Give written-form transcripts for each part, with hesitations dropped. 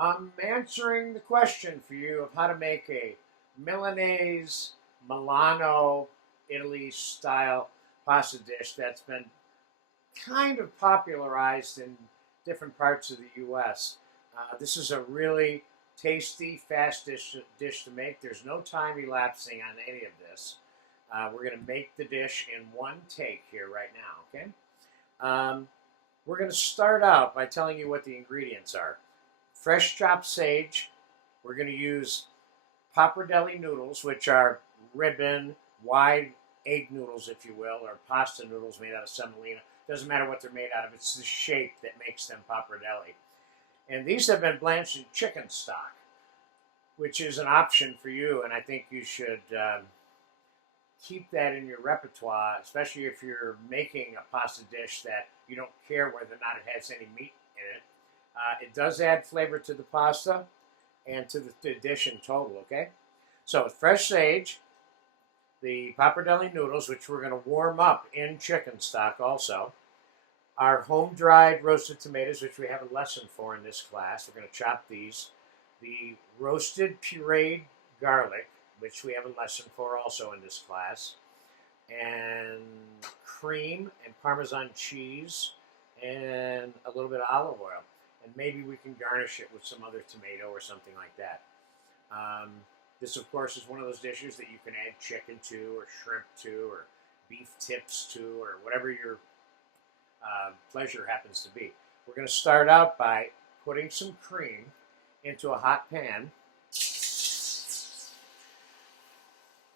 I'm answering the question for you of how to make a Milanese, Milano, Italy style pasta dish that's been kind of popularized in different parts of the U.S. This is a really tasty, fast dish to make. There's no time elapsing on any of this. We're going to make the dish in one take here right now, okay? Um, we're going to start out by telling you what the ingredients are. Fresh chopped sage. We're going to use pappardelle noodles, which are ribbon, wide egg noodles, if you will, or pasta noodles made out of semolina. Doesn't matter what they're made out of. It's the shape that makes them pappardelle. And these have been blanched in chicken stock, which is an option for you, and I think you should keep that in your repertoire, especially if you're making a pasta dish that you don't care whether or not it has any meat in it. It does add flavor to the pasta and to the dish in total, okay? So with fresh sage, the pappardelle noodles, which we're going to warm up in chicken stock also, our home-dried roasted tomatoes, which we have a lesson for in this class. We're going to chop these. The roasted pureed garlic, which we have a lesson for also in this class, and cream and Parmesan cheese and a little bit of olive oil. And maybe we can garnish it with some other tomato or something like that. This, of course, is one of those dishes that you can add chicken to or shrimp to or beef tips to or whatever your pleasure happens to be. We're going to start out by putting some cream into a hot pan.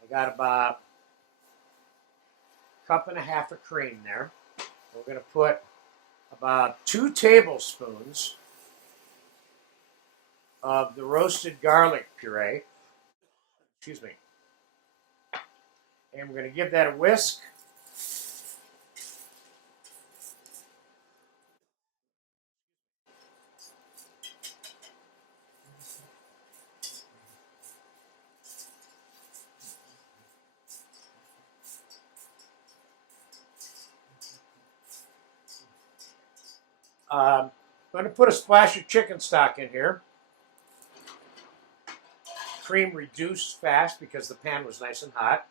I got about a cup and a half of cream there. We're going to put about 2 tablespoons of the roasted garlic puree. Excuse me. And we're going to give that a whisk. I'm going to put a splash of chicken stock in here. Cream reduced fast because the pan was nice and hot.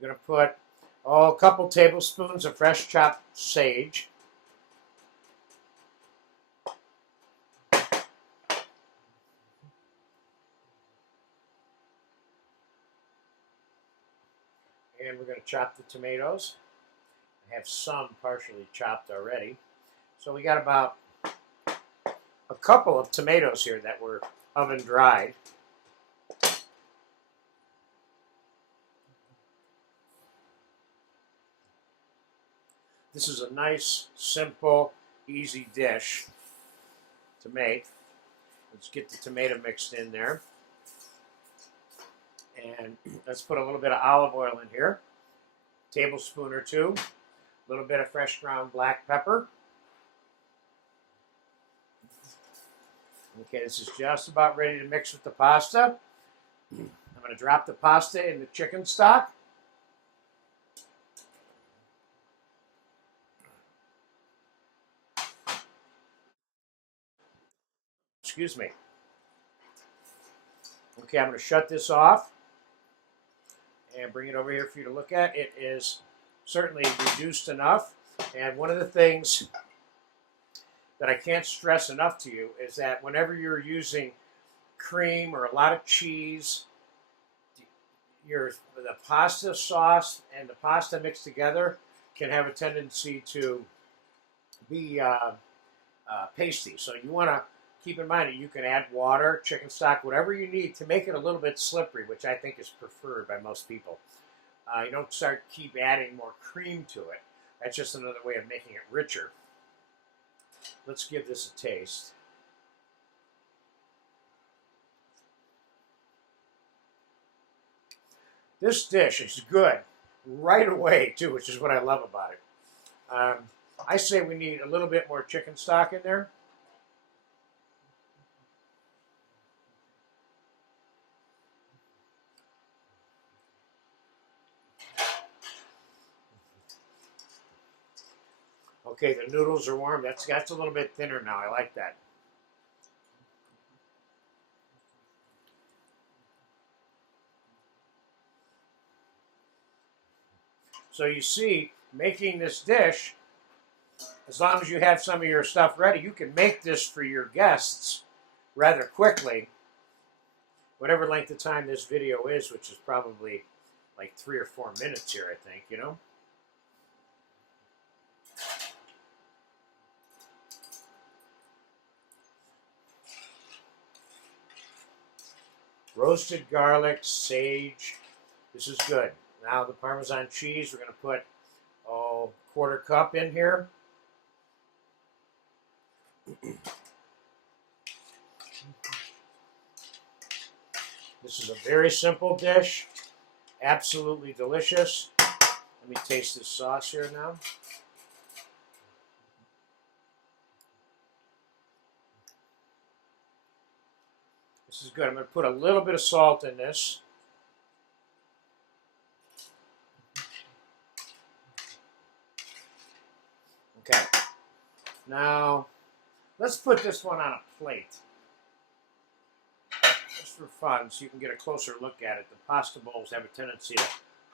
I'm going to put a couple tablespoons of fresh chopped sage. And we're going to chop the tomatoes. I have some partially chopped already. So we got about a couple of tomatoes here that were oven dried. This is a nice, simple, easy dish to make. Let's get the tomato mixed in there. And let's put a little bit of olive oil in here. A tablespoon or 2. A little bit of fresh ground black pepper. Okay, this is just about ready to mix with the pasta. I'm going to drop the pasta in the chicken stock. Excuse me. Okay, I'm going to shut this off and bring it over here for you to look at. It is certainly reduced enough. And one of the things that I can't stress enough to you is that whenever you're using cream or a lot of cheese, the pasta sauce and the pasta mixed together can have a tendency to be pasty. So you want to keep in mind that you can add water, chicken stock, whatever you need to make it a little bit slippery, which I think is preferred by most people. You don't keep adding more cream to it. That's just another way of making it richer. Let's give this a taste. This dish is good right away, too, which is what I love about it. I say we need a little bit more chicken stock in there. Okay, the noodles are warm. That's a little bit thinner now. I like that. So you see, making this dish, as long as you have some of your stuff ready, you can make this for your guests rather quickly. Whatever length of time this video is, which is probably like 3 or 4 minutes here, I think, you know. Roasted garlic, sage. This is good. Now the Parmesan cheese, we're going to put, 1/4 cup in here. This is a very simple dish. Absolutely delicious. Let me taste this sauce here now. This is good. I'm going to put a little bit of salt in this. Okay. Now, let's put this one on a plate. Just for fun, so you can get a closer look at it. The pasta bowls have a tendency to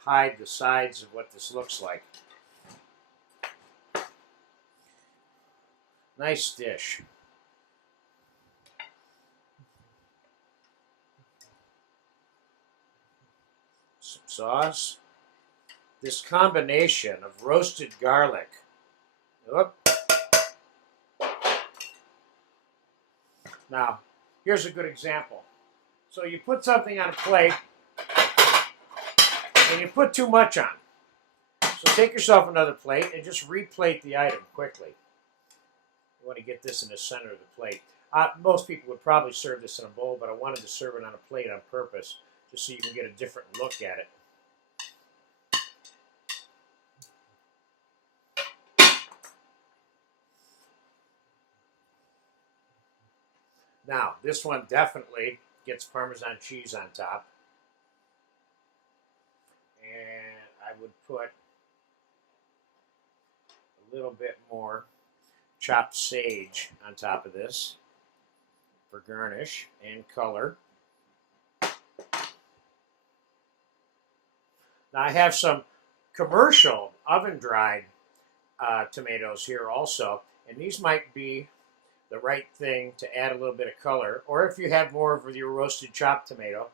hide the sides of what this looks like. Nice dish. Some sauce. This combination of roasted garlic. Whoop. Now, here's a good example. So you put something on a plate, and you put too much on. So take yourself another plate and just replate the item quickly. You want to get this in the center of the plate. Most people would probably serve this in a bowl, but I wanted to serve it on a plate on purpose, just so you can get a different look at it. Now, this one definitely gets Parmesan cheese on top. And I would put a little bit more chopped sage on top of this for garnish and color. Now I have some commercial oven-dried tomatoes here also, and these might be the right thing to add a little bit of color, or if you have more of your roasted chopped tomato.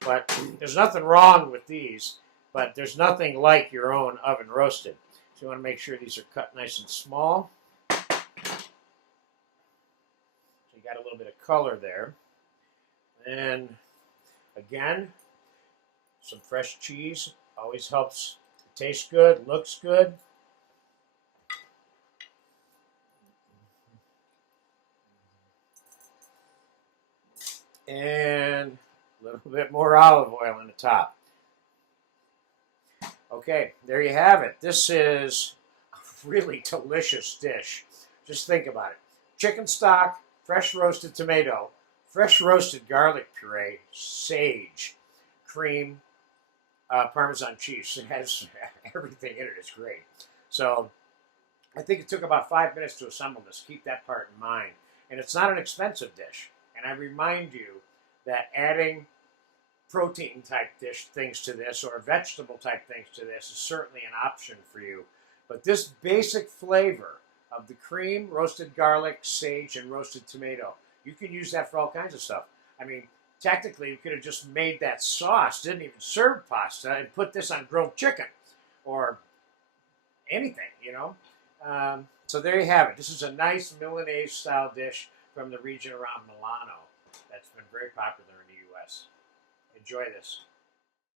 But there's nothing wrong with these, but there's nothing like your own oven roasted. So you want to make sure these are cut nice and small. So you got a little bit of color there. And again, some fresh cheese always helps it taste good, looks good. And a little bit more olive oil on the top. Okay, there you have it. This is a really delicious dish. Just think about it. Chicken stock, fresh roasted tomato, fresh roasted garlic puree, sage, cream, Parmesan cheese. It has everything in it. It's great. So I think it took about 5 minutes to assemble this. Keep that part in mind. And it's not an expensive dish. And I remind you that adding protein type dish things to this or vegetable type things to this is certainly an option for you. But this basic flavor of the cream, roasted garlic, sage, and roasted tomato, you can use that for all kinds of stuff. I mean, technically, you could have just made that sauce, didn't even serve pasta, and put this on grilled chicken or anything, you know. So there you have it. This is a nice Milanese style dish from the region around Milano that's been very popular in the U.S. Enjoy this.